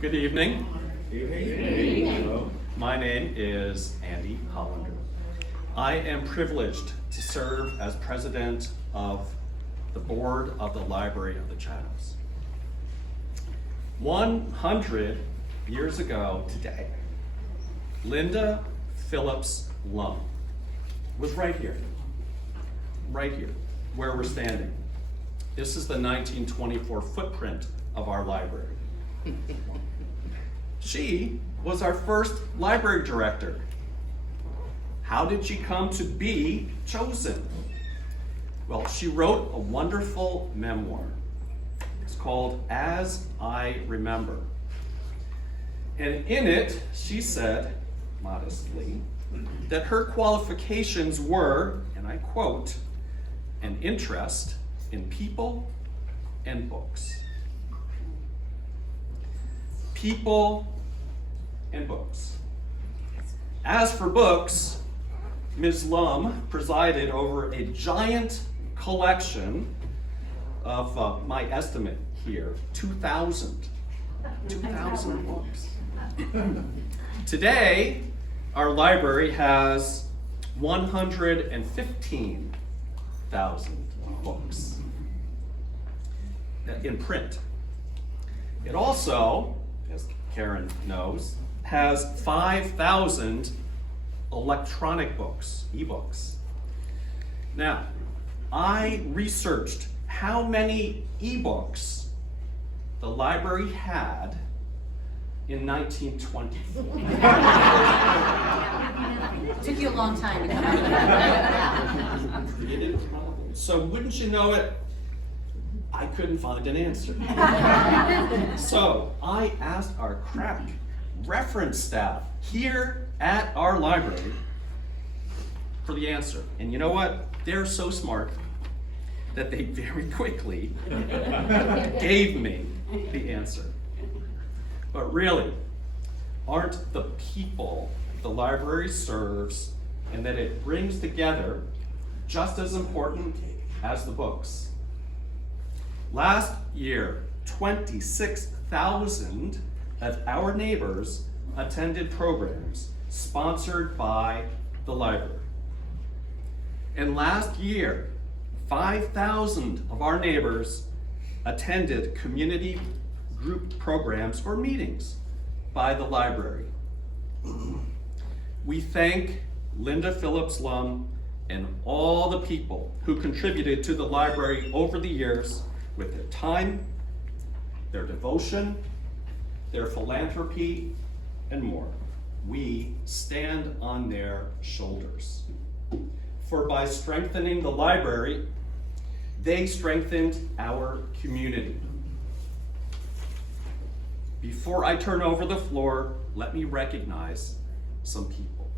Good evening. Good evening. Hello. My name is Andy Hollander. I am privileged to serve as president of the board of the Library of the Chathams. 100 years ago today, Linda Phillips Lum was right here, where we're standing. This is the 1924 footprint of our library. She was our first library director. How did she come to be chosen? Well, she wrote a wonderful memoir. It's called As I Remember. And in it, she said, modestly, that her qualifications were, and I quote, an interest in people and books. People and books. As for books, Ms. Lum presided over a giant collection of, my estimate here, 2,000 books. Today, our library has 115,000 books in print. It also, as Karen knows, has 5,000 electronic books, ebooks. Now, I researched how many ebooks the library had in 1924. Took you a long time to come up with that. So wouldn't you know it, I couldn't find an answer. So I asked our crack reference staff here at our library for the answer. And you know what? They're so smart that they very quickly gave me the answer. But really, aren't the people the library serves and that it brings together just as important as the books? Last year, 26,000 of our neighbors attended programs sponsored by the library. And last year, 5,000 of our neighbors attended community group programs or meetings by the library. We thank Linda Phillips Lum and all the people who contributed to the library over the years with their time, their devotion, their philanthropy, and more. We stand on their shoulders. For by strengthening the library, they strengthened our community. Before I turn over the floor, let me recognize some people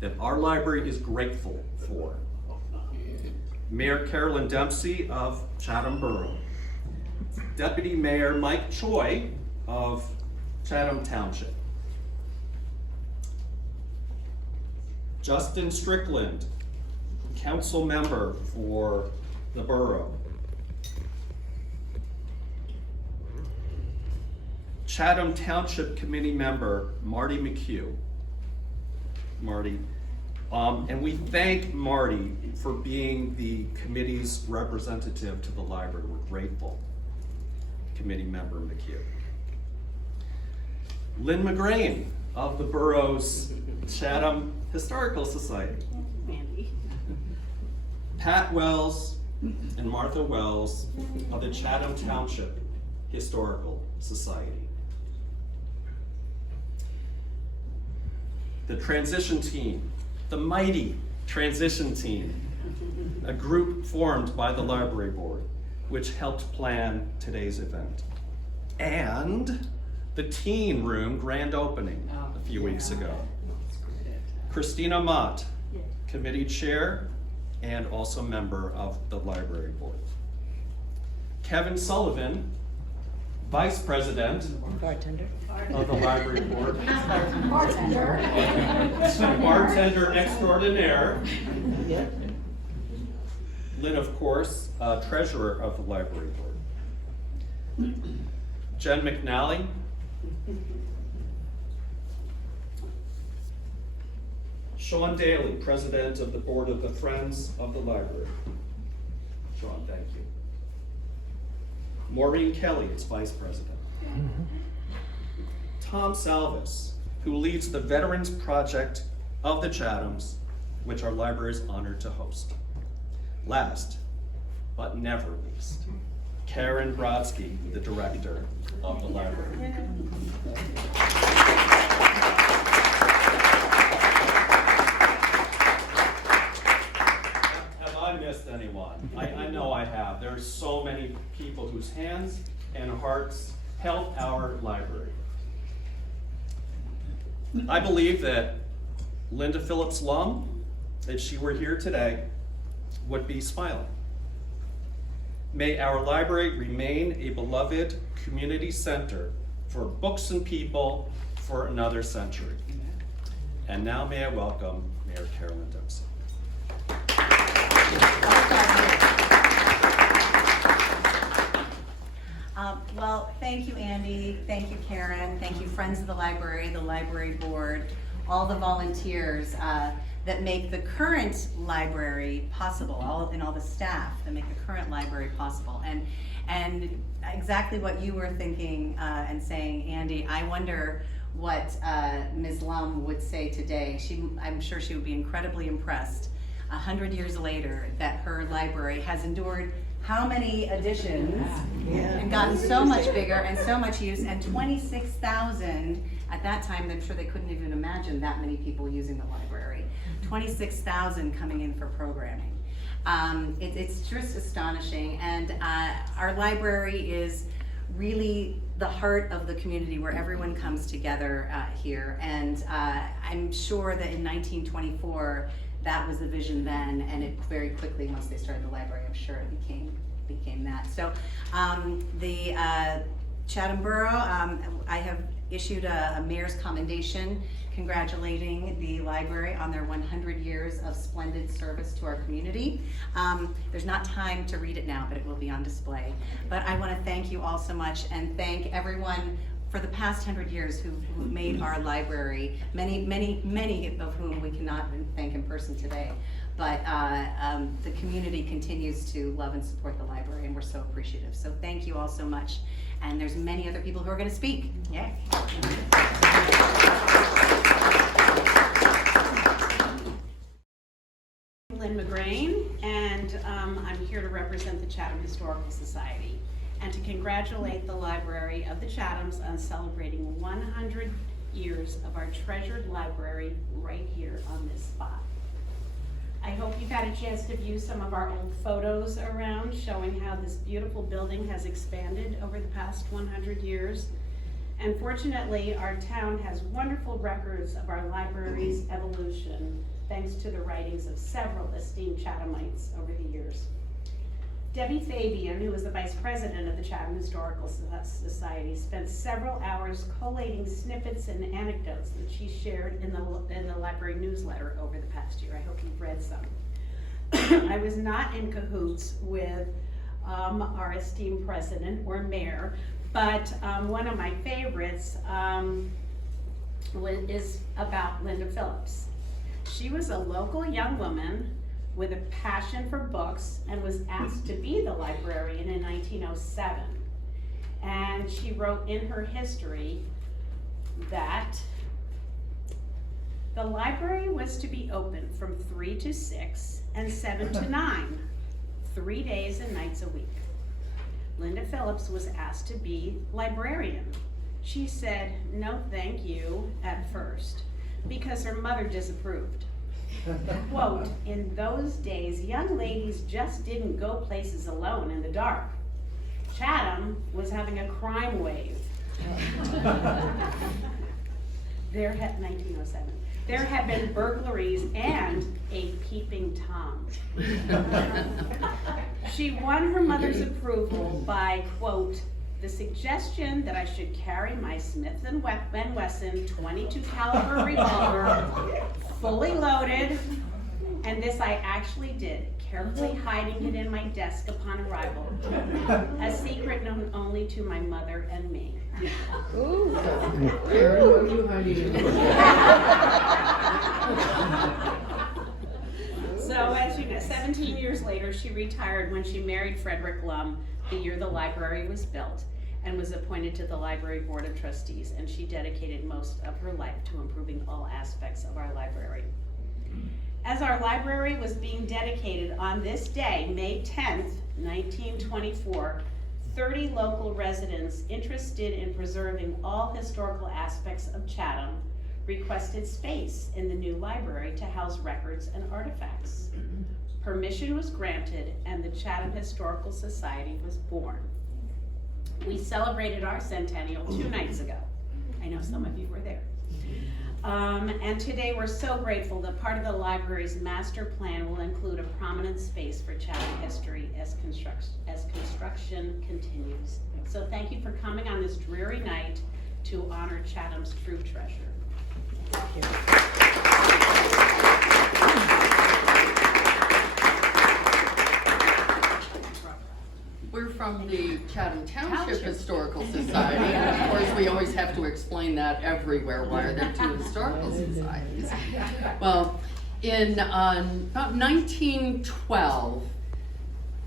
that our library is grateful for. Mayor Carolyn Dempsey of Chatham Borough, Deputy Mayor Mike Choi of Chatham Township, Justin Strickland, council member for the borough, Chatham Township Committee member Marty McHugh. Marty. And we thank Marty for being the committee's representative to the library. We're grateful, committee member McHugh. Lynn McGrain of the borough's Chatham Historical Society. Pat Wells and Martha Wells of the Chatham Township Historical Society. The transition team, the mighty transition team, a group formed by the library board, which helped plan today's event. And the teen room grand opening a few weeks ago. Christina Mott, committee chair and also member of the library board. Kevin Sullivan, vice president Bartender. of the library board. Bartender. Bartender extraordinaire. Yep. Lynn, of course, treasurer of the library board. Jen McNally, Sean Daly, President of the Board of the Friends of the Library. Sean, thank you. Maureen Kelly, its Vice President. Tom Salvas, who leads the Veterans Project of the Chathams, which our library is honored to host. Last, but never least, Karen Brodsky, the Director of the library. Have I missed anyone? I know I have. There are so many people whose hands and hearts help our library. I believe that Linda Phillips Lum, if she were here today, would be smiling. May our library remain a beloved community center for books and people for another century. And now may I welcome Mayor Carolyn Dempsey. Well, thank you, Andy. Thank you, Karen. Thank you, Friends of the library board, all the volunteers that make the current library possible, and all the staff that make the current library possible. And exactly what you were thinking and saying, Andy, I wonder what Ms. Lum would say today. I'm sure she would be incredibly impressed 100 years later that her library has endured how many additions and gotten so much bigger and so much use, and 26,000 at that time. I'm sure they couldn't even imagine that many people using the library. 26,000 coming in for programming. It's just astonishing, and our library is really the heart of the community where everyone comes together here, and I'm sure that in 1924 that was the vision then, and it very quickly, once they started the library, I'm sure it became that. So the Chatham Borough, I have issued a mayor's commendation congratulating the library on their 100 years of splendid service to our community. There's not time to read it now, but it will be on display. But I want to thank you all so much, and thank everyone for the past 100 years who made our library, many of whom we cannot thank in person today. But the community continues to love and support the library, and we're so appreciative. So thank you all so much. And there's many other people who are going to speak. Yay. Lynn McGrain, and I'm here to represent the Chatham Historical Society and to congratulate the Library of the Chathams on celebrating 100 years of our treasured library right here on this spot. I hope you've had a chance to view some of our old photos around showing how this beautiful building has expanded over the past 100 years. And fortunately, our town has wonderful records of our library's evolution, thanks to the writings of several esteemed Chathamites over the years. Debbie Fabian, who is the Vice President of the Chatham Historical Society, spent several hours collating snippets and anecdotes that she shared in the library newsletter over the past year. I hope you've read some. I was not in cahoots with our esteemed president or mayor, but one of my favorites is about Linda Phillips. She was a local young woman with a passion for books and was asked to be the librarian in 1907. And she wrote in her history that the library was to be open from 3 to 6 and 7 to 9, 3 days and nights a week. Linda Phillips was asked to be librarian. She said no thank you at first because her mother disapproved. Quote, in those days, young ladies just didn't go places alone in the dark. Chatham was having a crime wave. 1907. There had been burglaries and a peeping Tom. She won her mother's approval by, quote, the suggestion that I should carry my Smith & Wesson 22 caliber revolver fully loaded And this I actually did, carefully hiding it in my desk upon arrival, a secret known only to my mother and me. Karen, what are you hiding? So as you know, 17 years later, she retired when she married Frederick Lum the year the library was built, and was appointed to the Library Board of Trustees, and she dedicated most of her life to improving all aspects of our library. As our library was being dedicated on this day, May 10th, 1924, 30 local residents interested in preserving all historical aspects of Chatham requested space in the new library to house records and artifacts. Permission was granted, and the Chatham Historical Society was born. We celebrated our centennial 2 nights ago. I know some of you were there. And today we're so grateful that part of the library's master plan will include a prominent space for Chatham history as construction continues. So thank you for coming on this dreary night to honor Chatham's true treasure. Thank you. We're from the Chatham Township Historical Society, and of course we always have to explain that everywhere. Why are there 2 historical societies? Well, in about 1912,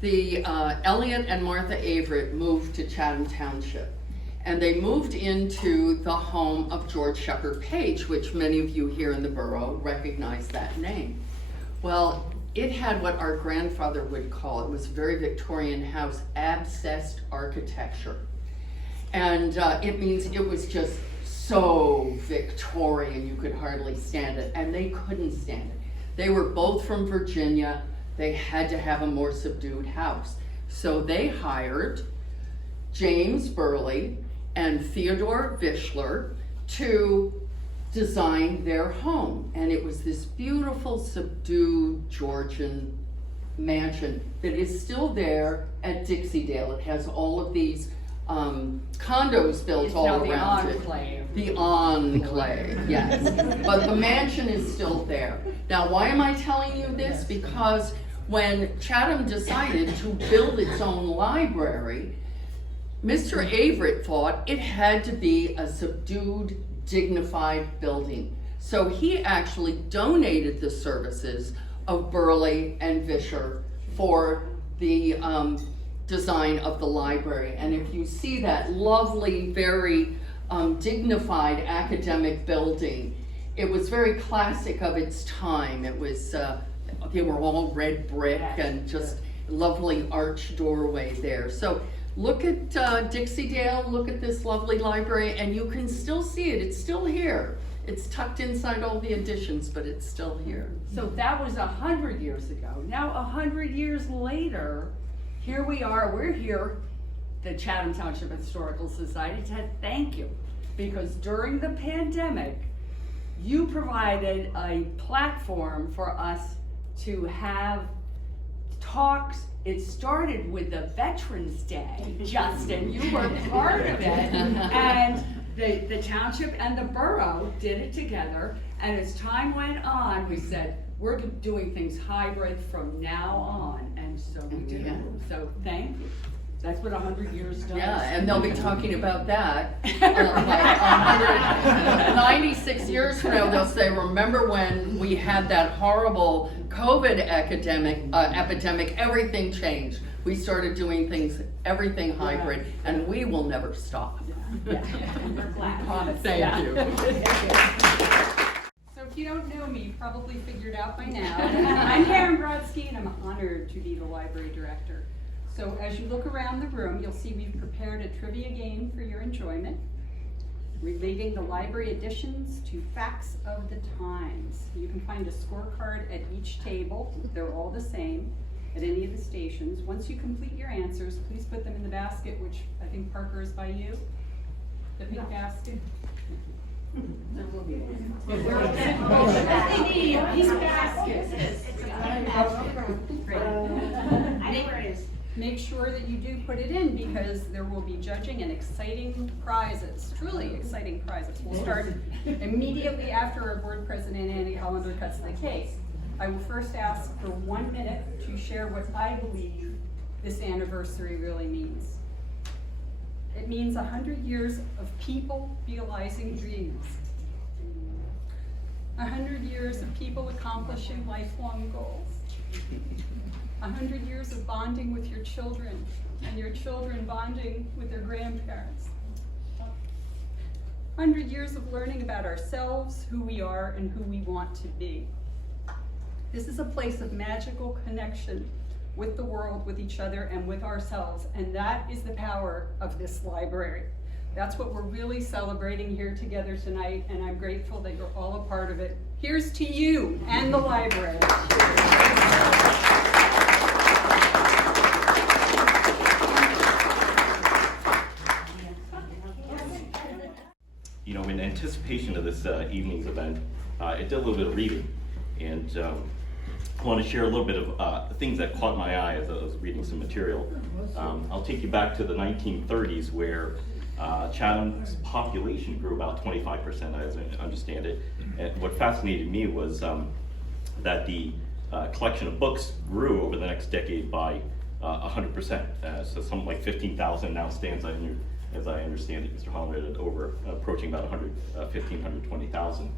the Elliot and Martha Averitt moved to Chatham Township, and they moved into the home of George Shepard Page, which many of you here in the borough recognize that name. Well, it had what our grandfather would call, it was a very Victorian house, abscessed architecture. And it means it was just so Victorian, you could hardly stand it, and they couldn't stand it. They were both from Virginia. They had to have a more subdued house. So they hired James Burley and Theodore Vissler to design their home. And it was this beautiful, subdued Georgian mansion that is still there at Dixie-Dale. It has all of these condos built It's all now around the it. enclave. The enclave, yes. But the mansion is still there. Now, why am I telling you this? Because when Chatham decided to build its own library, Mr. Averitt thought it had to be a subdued, dignified building. So he actually donated the services of Burley and Visscher for the design of the library. And if you see that lovely, very dignified academic building, it was very classic of its time. It was, they were all red brick and just lovely arched doorway there. So look at Dixie-Dale, look at this lovely library, and you can still see it. It's still here. It's tucked inside all the additions, but it's still here. So that was 100 years ago. Now 100 years later, here we are, we're here, the Chatham Township Historical Society, to thank you. Because during the pandemic, you provided a platform for us to have talks. It started with the Veterans Day, Justin, you were part of it, and the township and the borough did it together, and as time went on, we said, we're doing things hybrid from now on, and so we did. Yeah. So thank you. That's what 100 years does. Yeah, and they'll be talking about that. 96 years from now, they'll say, remember when we had that horrible COVID epidemic, everything changed. We started doing things, everything hybrid, and we will never stop. Yeah. We're glad. Thank you. So if you don't know me, you probably figured out by now. I'm Karen Brodsky, and I'm honored to be the library director. So as you look around the room, you'll see we've prepared a trivia game for your enjoyment, relating the library additions to facts of the times. You can find a scorecard at each table. They're all the same at any of the stations. Once you complete your answers, please put them in the basket, which I think Parker is by you. The pink basket. There will be one. These baskets. Make sure that you do put it in, because there will be judging and exciting prizes, truly exciting prizes. We'll start immediately after our board president, Andy Hollander, cuts the cake. I will first ask for 1 minute to share what I believe this anniversary really means. It means 100 years of people realizing dreams. 100 years of people accomplishing lifelong goals. 100 years of bonding with your children and your children bonding with their grandparents. 100 years of learning about ourselves, who we are, and who we want to be. This is a place of magical connection with the world, with each other, and with ourselves, and that is the power of this library. That's what we're really celebrating here together tonight, and I'm grateful that you're all a part of it. Here's to you and the library. You know, in anticipation of this evening's event, I did a little bit of reading, and I want to share a little bit of things that caught my eye as I was reading some material. I'll take you back to the 1930s, where Chatham's population grew about 25%, as I understand it. And what fascinated me was that the collection of books grew over the next decade by 100%. So something like 15,000 now stands, as I understand it, Mr. Hollander, at over approaching about 120,000.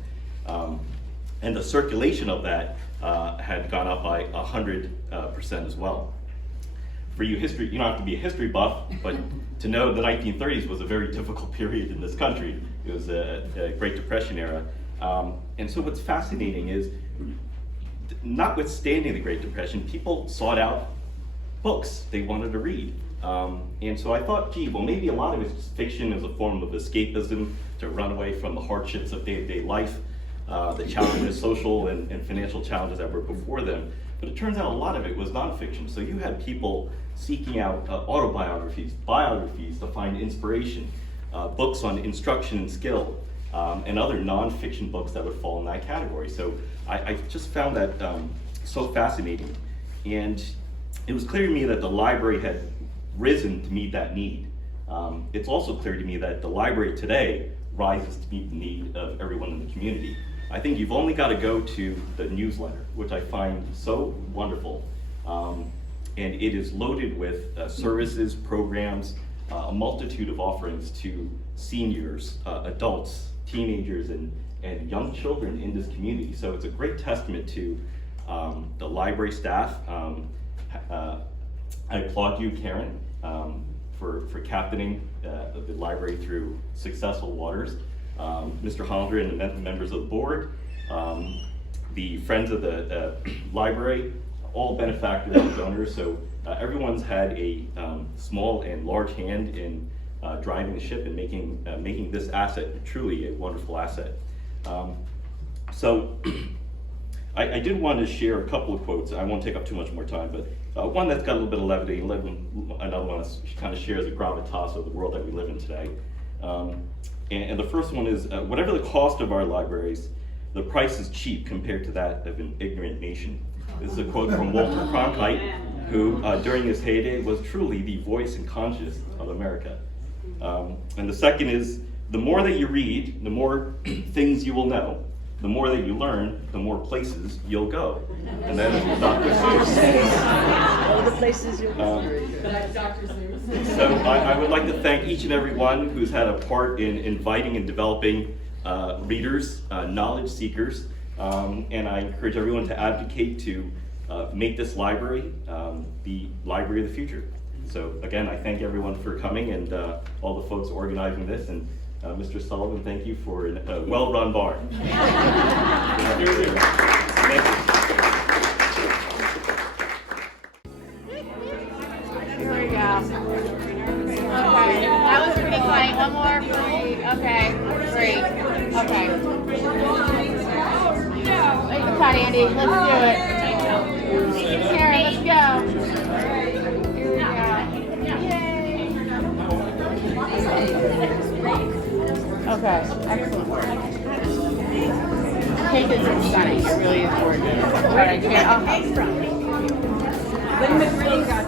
And the circulation of that had gone up by 100% as well. For you history, you don't have to be a history buff, but to know the 1930s was a very difficult period in this country. It was a Great Depression era. And so what's fascinating is, notwithstanding the Great Depression, people sought out books they wanted to read. And so I thought, gee, well, maybe a lot of it's fiction as a form of escapism to run away from the hardships of day-to-day life, the challenges, social and financial challenges that were before them. But it turns out a lot of it was nonfiction. So you had people seeking out autobiographies, biographies to find inspiration, books on instruction and skill, and other nonfiction books that would fall in that category. So I just found that so fascinating. And it was clear to me that the library had risen to meet that need. It's also clear to me that the library today rises to meet the need of everyone in the community. I think you've only got to go to the newsletter, which I find so wonderful. And it is loaded with services, programs, a multitude of offerings to seniors, adults, teenagers, and young children in this community. So it's a great testament to the library staff. I applaud you, Karen, for captaining the library through successful waters. Mr. Hollander and the members of the board, the friends of the library, all benefactors and donors. So everyone's had a small and large hand in driving the ship and making this asset truly a wonderful asset. So I did want to share a couple of quotes. I won't take up too much more time, but one that's got a little bit of levity, another one that kind of shares the gravitas of the world that we live in today. And the first one is, whatever the cost of our libraries, the price is cheap compared to that of an ignorant nation. This is a quote from Walter Cronkite, who during his heyday was truly the voice and conscience of America. And the second is, the more that you read, the more things you will know. The more that you learn, the more places you'll go. And that is Dr. Seuss. All the places you'll go. Dr. Seuss. So I would like to thank each and every one who's had a part in inviting and developing readers, knowledge seekers, and I encourage everyone to advocate to make this library the library of the future. So again, I thank everyone for coming and all the folks organizing this. And Mr. Sullivan, thank you for a well-run bar. Thank you. Here we go. Okay, that was pretty funny. One more for me. Okay, great. Okay. Make the cut, Andy. Let's do it. Karen, let's go. Here we go. Yay. Okay, excellent. The cake is stunning. It really is gorgeous. But I can't. Lynn McGreen got